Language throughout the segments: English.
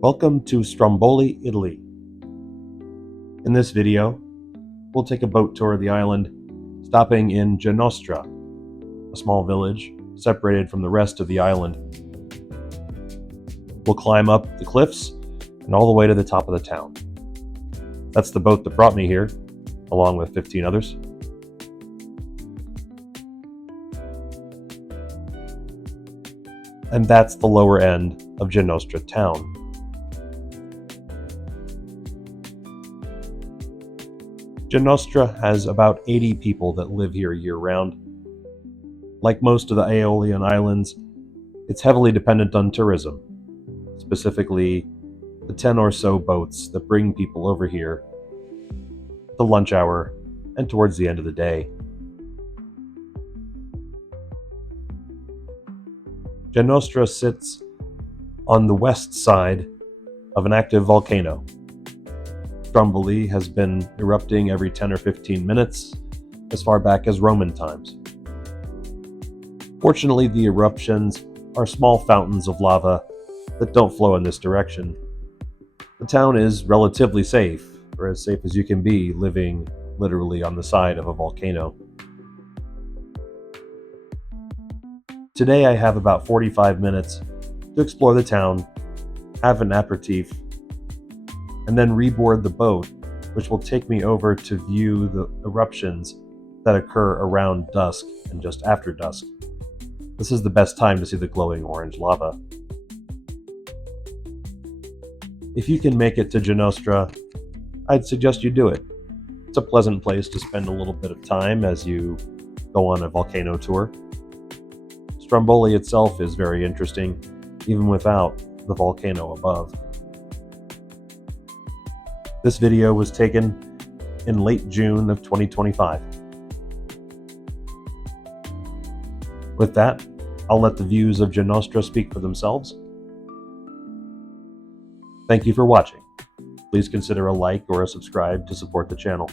Welcome to Stromboli, Italy. In this video, we'll take a boat tour of the island, stopping in Ginostra, a small village separated from the rest of the island. We'll climb up the cliffs and all the way to the top of the town. That's the boat that brought me here, along with 15 others. And that's the lower end of Ginostra town. Ginostra has about 80 people that live here year-round. Like most of the Aeolian Islands, it's heavily dependent on tourism, specifically the 10 or so boats that bring people over here at the lunch hour and towards the end of the day. Ginostra sits on the west side of an active volcano. Stromboli has been erupting every 10 or 15 minutes as far back as Roman times. Fortunately, the eruptions are small fountains of lava that don't flow in this direction. The town is relatively safe, or as safe as you can be living literally on the side of a volcano. Today I have about 45 minutes to explore the town, have an aperitif, and then reboard the boat, which will take me over to view the eruptions that occur around dusk and just after dusk. This is the best time to see the glowing orange lava. If you can make it to Ginostra, I'd suggest you do it. It's a pleasant place to spend a little bit of time as you go on a volcano tour. Stromboli itself is very interesting, even without the volcano above. This video was taken in late June of 2025. With that, I'll let the views of Ginostra speak for themselves. Thank you for watching. Please consider a like or a subscribe to support the channel.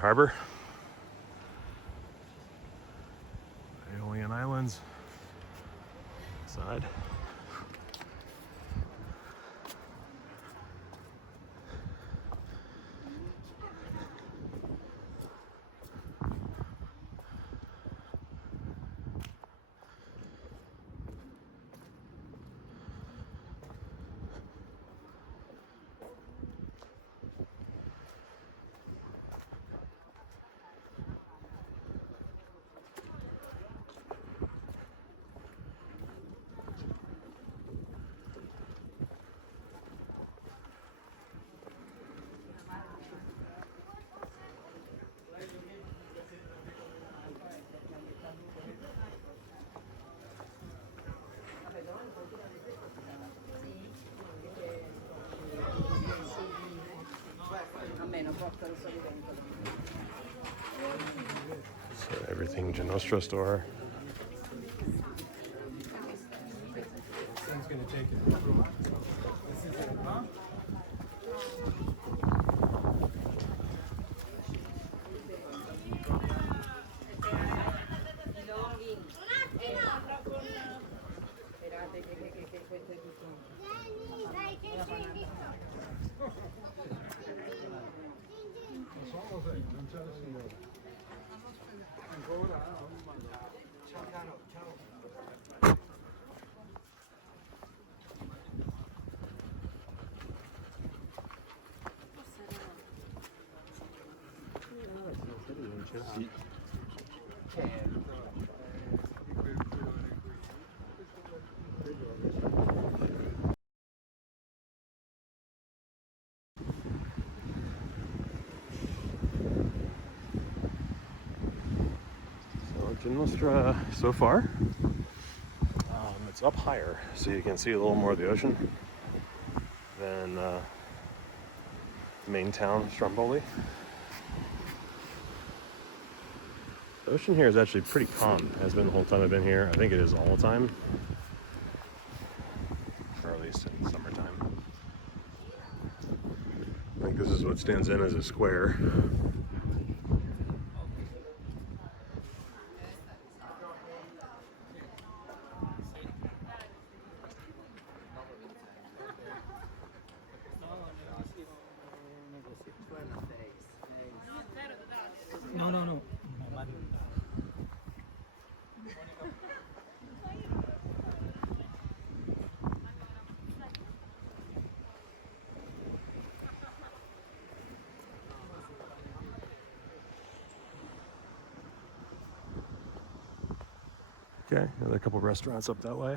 Harbor. Aeolian Islands. Side. So everything Ginostra store. Ginostra so far. It's up higher, so you can see a little more of the ocean than main town, Stromboli. The ocean here is actually pretty calm. It has been the whole time I've been here. I think it is all the time, or at least in summertime. I think this is what stands in as a square. No. Okay, another couple restaurants up that way.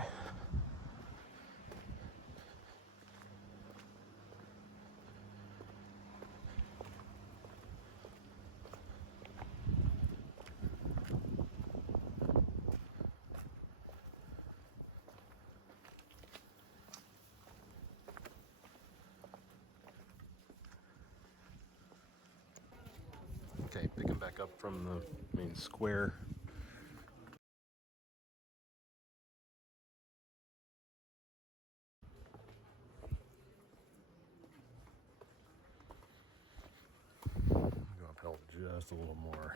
Okay, picking back up from the main square. Go uphill just a little more.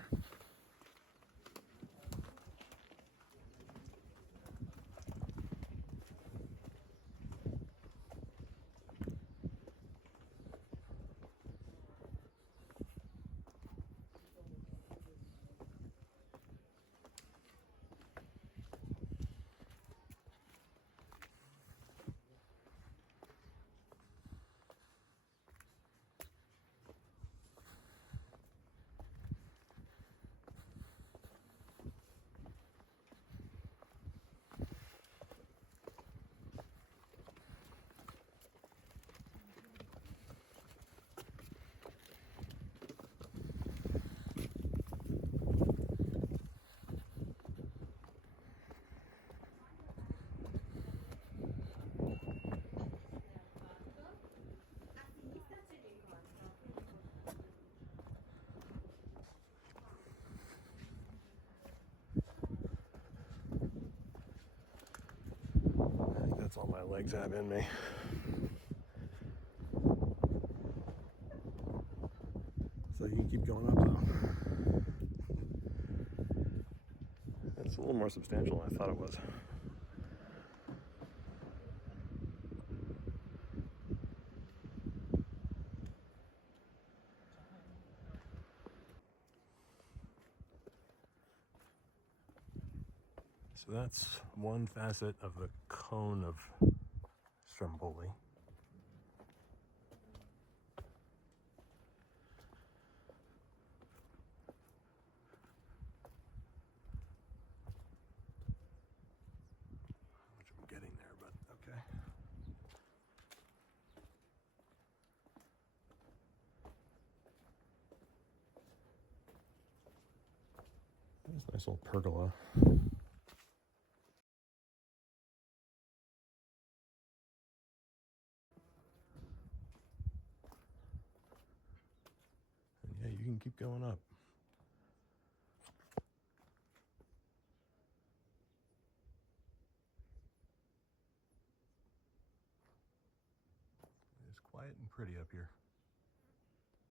That's all my legs have in me. So you can keep going up though. It's a little more substantial than I thought it was. So that's one facet of the cone of Stromboli. Which I'm getting there, but okay. There's a nice little pergola. And yeah, you can keep going up. It's quiet and pretty up here.